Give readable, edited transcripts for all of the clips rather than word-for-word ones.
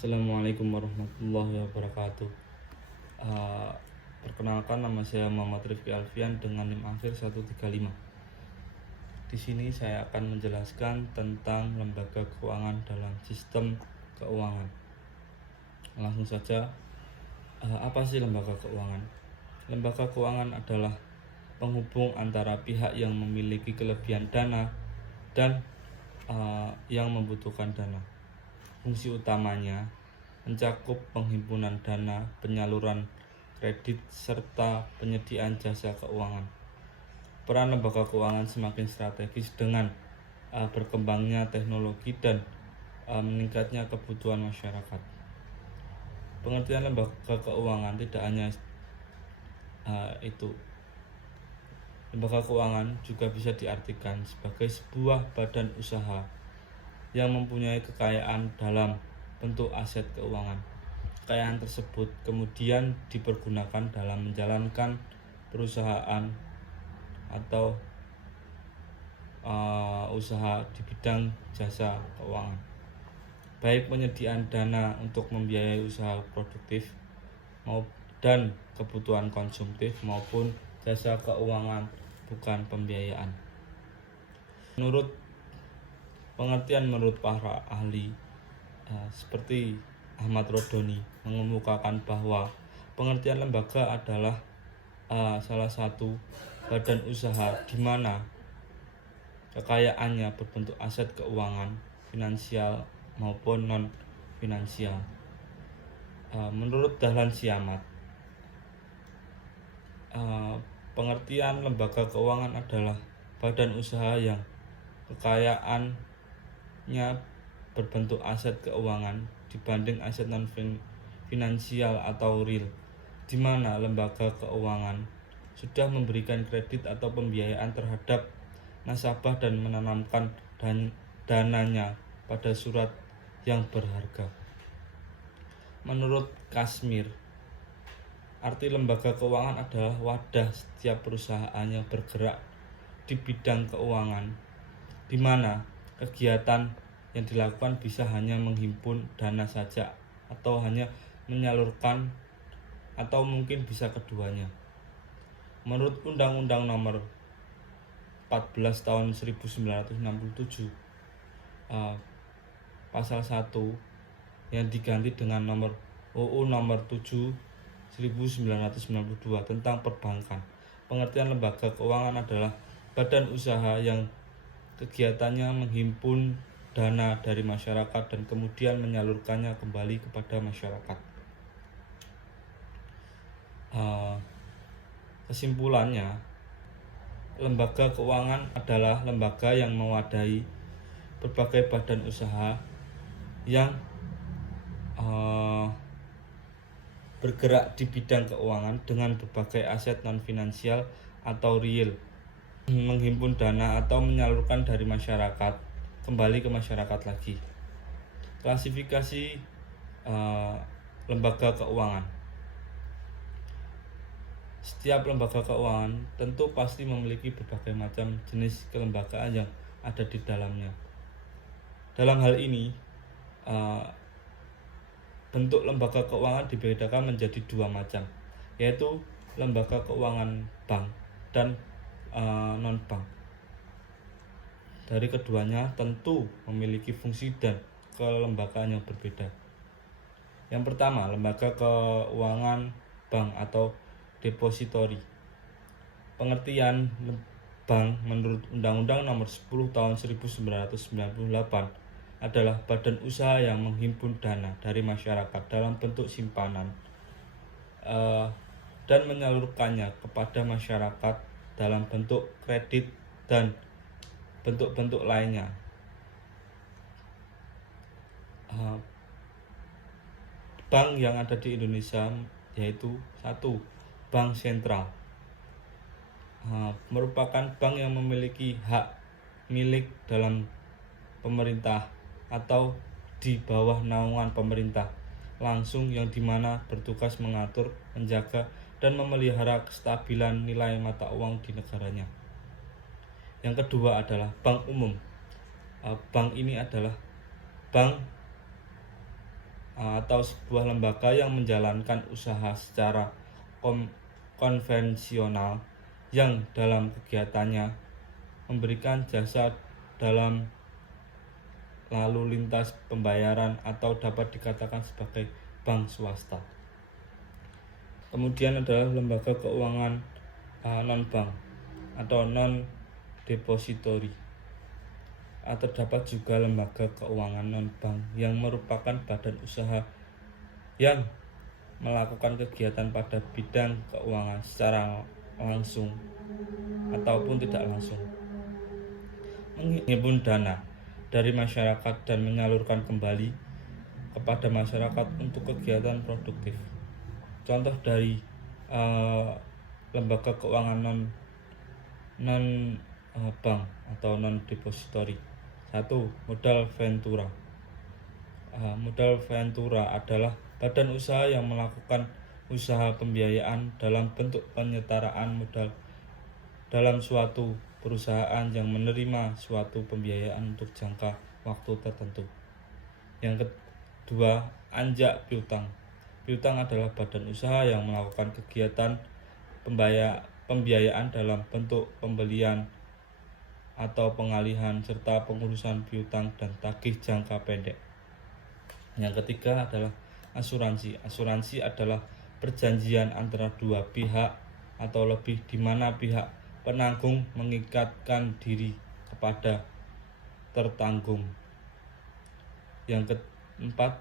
Assalamualaikum warahmatullahi wabarakatuh. Uh, Perkenalkan, nama saya Muhammad Rifki Alfian dengan NIM akhir 135. Di sini saya akan menjelaskan tentang lembaga keuangan dalam sistem keuangan. Langsung saja, apa sih lembaga keuangan? Lembaga keuangan adalah penghubung antara pihak yang memiliki kelebihan dana dan yang membutuhkan dana. Fungsi utamanya mencakup penghimpunan dana, penyaluran kredit, serta penyediaan jasa keuangan. Peran lembaga keuangan semakin strategis dengan berkembangnya teknologi dan meningkatnya kebutuhan masyarakat. Pengertian lembaga keuangan tidak hanya itu. Lembaga keuangan juga bisa diartikan sebagai sebuah badan usaha yang mempunyai kekayaan dalam bentuk aset keuangan. Kekayaan tersebut kemudian dipergunakan dalam menjalankan perusahaan atau usaha di bidang jasa keuangan, baik penyediaan dana untuk membiayai usaha produktif dan kebutuhan konsumtif maupun jasa keuangan bukan pembiayaan. Menurut para ahli seperti Ahmad Rodoni mengemukakan bahwa pengertian lembaga adalah salah satu badan usaha di mana kekayaannya berbentuk aset keuangan, finansial maupun non finansial. Menurut Dahlan Siamat, pengertian lembaga keuangan adalah badan usaha yang kekayaannya berbentuk aset keuangan dibanding aset non finansial atau real, di mana lembaga keuangan sudah memberikan kredit atau pembiayaan terhadap nasabah dan menanamkan dananya pada surat yang berharga. Menurut Kasmir, arti lembaga keuangan adalah wadah setiap perusahaan yang bergerak di bidang keuangan, di mana kegiatan yang dilakukan bisa hanya menghimpun dana saja atau hanya menyalurkan, atau mungkin bisa keduanya. Menurut Undang-Undang Nomor 14 Tahun 1967 Pasal 1 yang diganti dengan Nomor UU Nomor 7 1992 tentang perbankan, pengertian lembaga keuangan adalah badan usaha yang kegiatannya menghimpun dana dari masyarakat dan kemudian menyalurkannya kembali kepada masyarakat. Kesimpulannya, lembaga keuangan adalah lembaga yang mewadahi berbagai badan usaha yang bergerak di bidang keuangan dengan berbagai aset non finansial atau real, menghimpun dana atau menyalurkan dari masyarakat kembali ke masyarakat lagi. Klasifikasi lembaga keuangan. Setiap lembaga keuangan tentu pasti memiliki berbagai macam jenis kelembagaan yang ada di dalamnya. Dalam hal ini, bentuk lembaga keuangan dibedakan menjadi dua macam, yaitu lembaga keuangan bank dan non-bank. Dari keduanya tentu memiliki fungsi dan kelembagaan yang berbeda. Yang pertama, lembaga keuangan bank atau depository. Pengertian bank menurut Undang-Undang Nomor 10 Tahun 1998 adalah badan usaha yang menghimpun dana dari masyarakat dalam bentuk simpanan dan menyalurkannya kepada masyarakat dalam bentuk kredit dan bentuk-bentuk lainnya. Bank yang ada di Indonesia yaitu 1. Bank sentral, merupakan bank yang memiliki hak milik dalam pemerintah atau di bawah naungan pemerintah langsung, yang dimana bertugas mengatur, menjaga, dan memelihara kestabilan nilai mata uang di negaranya. Yang kedua adalah bank umum. Bank ini adalah bank atau sebuah lembaga yang menjalankan usaha secara konvensional yang dalam kegiatannya memberikan jasa dalam lalu lintas pembayaran atau dapat dikatakan sebagai bank swasta. Kemudian adalah lembaga keuangan non-bank atau non-depository. Terdapat juga lembaga keuangan non-bank yang merupakan badan usaha yang melakukan kegiatan pada bidang keuangan secara langsung ataupun tidak langsung, menghimpun dana dari masyarakat dan menyalurkan kembali kepada masyarakat untuk kegiatan produktif. Contoh dari lembaga keuangan non bank atau non depository. 1. Modal Ventura. Modal Ventura adalah badan usaha yang melakukan usaha pembiayaan dalam bentuk penyetaraan modal dalam suatu perusahaan yang menerima suatu pembiayaan untuk jangka waktu tertentu. Yang kedua, Anjak Piutang. Piutang adalah badan usaha yang melakukan kegiatan pembiayaan dalam bentuk pembelian atau pengalihan serta pengurusan piutang dan tagih jangka pendek. Yang ketiga adalah asuransi. Asuransi adalah perjanjian antara dua pihak atau lebih di mana pihak penanggung mengikatkan diri kepada tertanggung. Yang keempat,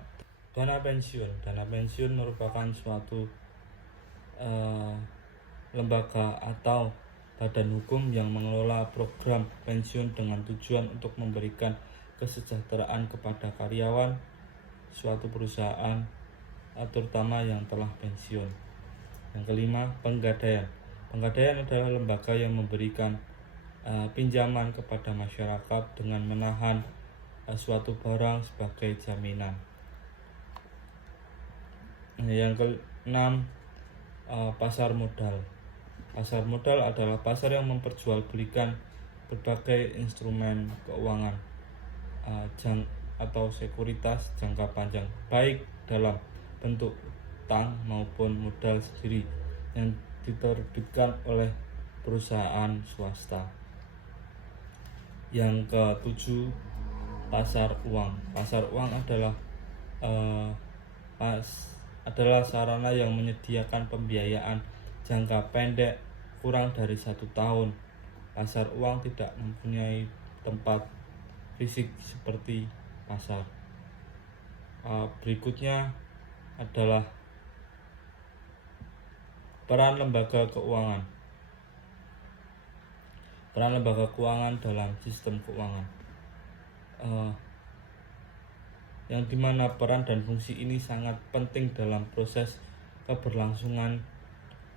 dana pensiun. Dana pensiun merupakan suatu lembaga atau badan hukum yang mengelola program pensiun dengan tujuan untuk memberikan kesejahteraan kepada karyawan suatu perusahaan, terutama yang telah pensiun. Yang kelima, Penggadaian. Penggadaian adalah lembaga yang memberikan pinjaman kepada masyarakat dengan menahan suatu barang sebagai jaminan. Yang keenam, pasar modal. Pasar modal adalah pasar yang memperjualbelikan berbagai instrumen keuangan atau sekuritas jangka panjang, baik dalam bentuk utang maupun modal sendiri yang diterbitkan oleh perusahaan swasta. Yang ketujuh, pasar uang. Pasar uang adalah sarana yang menyediakan pembiayaan jangka pendek kurang dari 1 tahun. Pasar uang tidak mempunyai tempat fisik seperti pasar. Berikutnya adalah peran lembaga keuangan. Peran lembaga keuangan dalam sistem keuangan, yang dimana peran dan fungsi ini sangat penting dalam proses keberlangsungan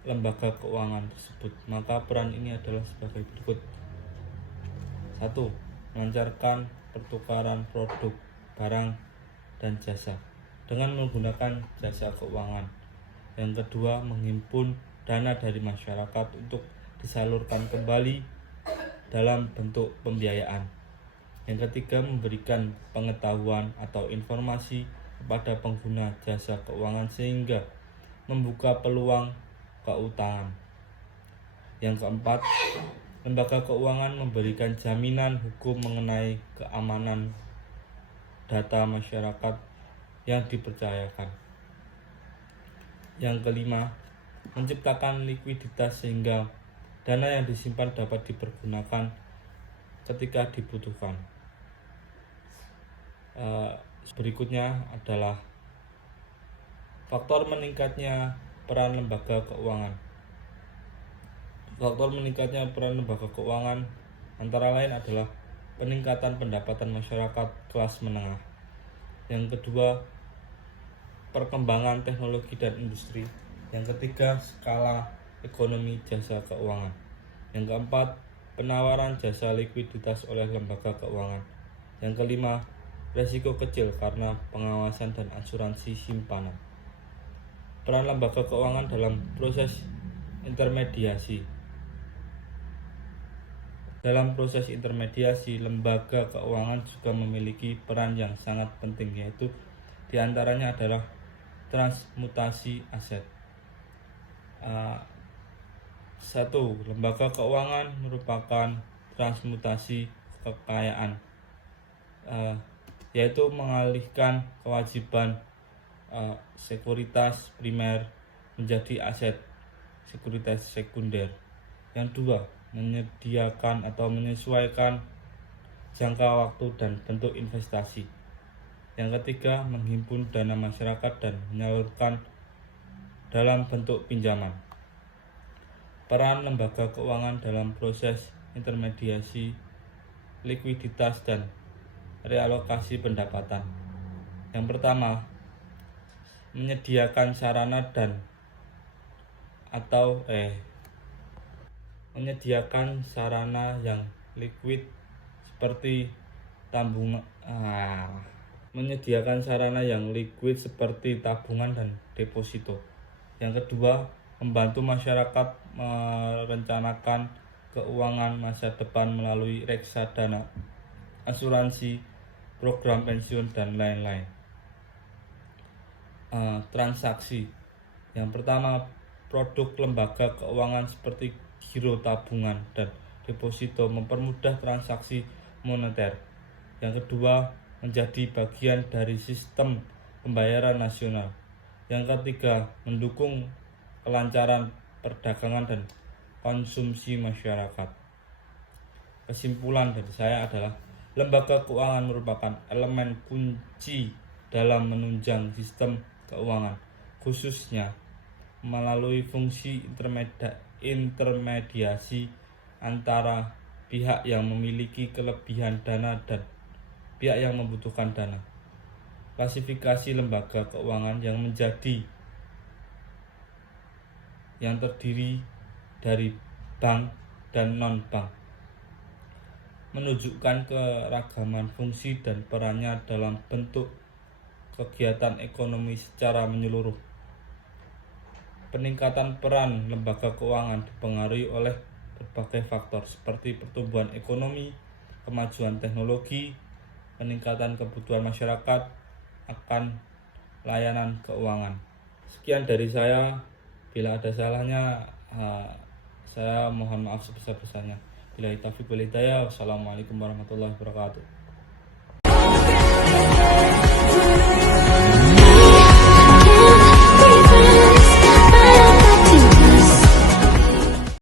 lembaga keuangan tersebut. Maka peran ini adalah sebagai berikut. 1. Melancarkan pertukaran produk, barang, dan jasa dengan menggunakan jasa keuangan. Yang kedua, menghimpun dana dari masyarakat untuk disalurkan kembali dalam bentuk pembiayaan. Yang ketiga, memberikan pengetahuan atau informasi kepada pengguna jasa keuangan sehingga membuka peluang keuangan. Yang keempat, lembaga keuangan memberikan jaminan hukum mengenai keamanan data masyarakat yang dipercayakan. Yang kelima, menciptakan likuiditas sehingga dana yang disimpan dapat dipergunakan ketika dibutuhkan. Berikutnya adalah faktor meningkatnya peran lembaga keuangan. Faktor meningkatnya peran lembaga keuangan antara lain adalah peningkatan pendapatan masyarakat kelas menengah. Yang kedua, perkembangan teknologi dan industri. Yang ketiga, skala ekonomi jasa keuangan. Yang keempat, penawaran jasa likuiditas oleh lembaga keuangan. Yang kelima, resiko kecil karena pengawasan dan asuransi simpanan. Peran lembaga keuangan dalam proses intermediasi. Dalam proses intermediasi, lembaga keuangan juga memiliki peran yang sangat penting, yaitu Di antaranya adalah transmutasi aset. 1. Lembaga keuangan merupakan transmutasi kekayaan, yaitu mengalihkan kewajiban sekuritas primer menjadi aset sekuritas sekunder. Yang 2, menyediakan atau menyesuaikan jangka waktu dan bentuk investasi. Yang ketiga, menghimpun dana masyarakat dan menyalurkan dalam bentuk pinjaman. Peran lembaga keuangan dalam proses intermediasi likuiditas dan realokasi pendapatan. Yang pertama, menyediakan sarana yang liquid seperti tabungan dan deposito. Yang kedua, membantu masyarakat merencanakan keuangan masa depan melalui reksadana, asuransi, program pensiun, dan lain-lain. Transaksi. Yang pertama, produk lembaga keuangan seperti giro tabungan dan deposito mempermudah transaksi moneter. Yang kedua, menjadi bagian dari sistem pembayaran nasional. Yang ketiga, mendukung kelancaran perdagangan dan konsumsi masyarakat. Kesimpulan dari saya adalah lembaga keuangan merupakan elemen kunci dalam menunjang sistem keuangan, khususnya melalui fungsi intermediasi antara pihak yang memiliki kelebihan dana dan pihak yang membutuhkan dana. Klasifikasi lembaga keuangan yang terdiri dari bank dan non-bank menunjukkan keragaman fungsi dan perannya dalam bentuk kegiatan ekonomi secara menyeluruh. Peningkatan peran lembaga keuangan dipengaruhi oleh berbagai faktor seperti pertumbuhan ekonomi, kemajuan teknologi, peningkatan kebutuhan masyarakat akan layanan keuangan. Sekian dari saya. Bila ada salahnya, saya mohon maaf sebesar-besarnya. Billahi taufiq wal hidayah. Wassalamualaikum warahmatullahi wabarakatuh.